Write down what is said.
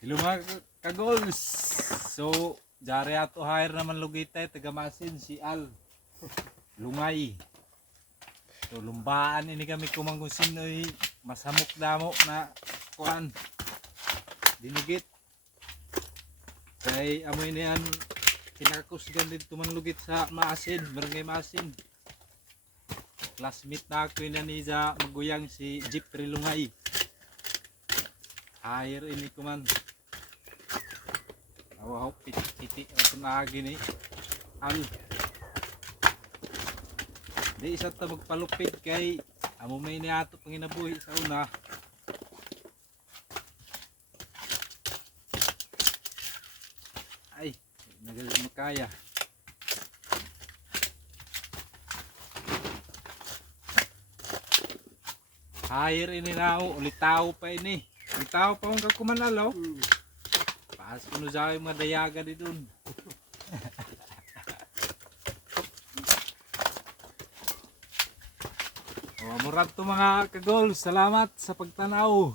Hello mga kagols. So, jari ato hire naman lugitay taga Masin si Al Lungay. So, lumbaan ini kami kumangkung sinoy masamok damo na kuan dinugit. Kay amoy niyan kinakusgan dito man lugit sa Masin, Barangay Masin. Classmate na ako yun ni sa maguyang si Jeffrey Lungay. Hire ini kuman. Awaw, piti ako na gini. Di isa ta magpalupit kay amo may ni ato panginabuhi sa una. Ay, nagalit makaya. Hire ini na ulit tao pa ini. Ulit tao pa kung kakumanalo. Paas ko na sa mga dayaga di dun. Murad to mga kagol. Salamat sa pagtanaw.